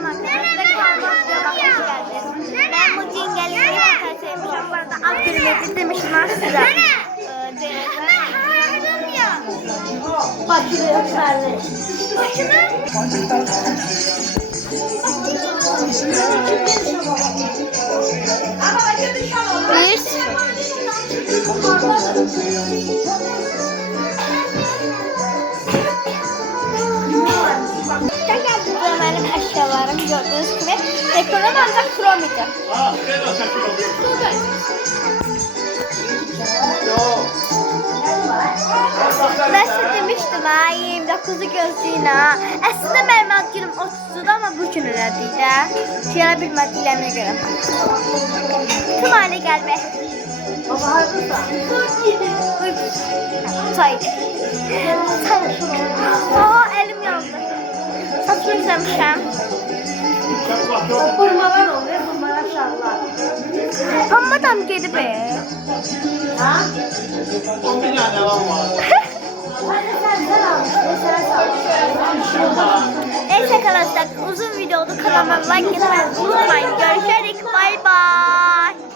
Selam arkadaşlar. Kanalıma hoş geldiniz. Ben bugün gelin sevmişim. Bu arada Abdülmecid demiştim aslında. Başını yükseldi. Benim eşyalarım gördüğünüz gibi dekorum ancak krom idi. Ben size demiştim ha 29'u gözlüyün ha. Aslında benim ad günüm 30'du ama bu gün elədik də. Gələ bilmədiklərimə görə. Tüm aile gel be. Baba harikasın. Çay. Aa elim yandı. Saçımı düzəlmişəm. Burmalar oluyor, burmalar şarlar. Amma tam gedib ha? Bir tane var. Neyse arkadaşlar uzun videoda kanalıma like etmeyi unutmayın. Görüşürüz. Bay bay.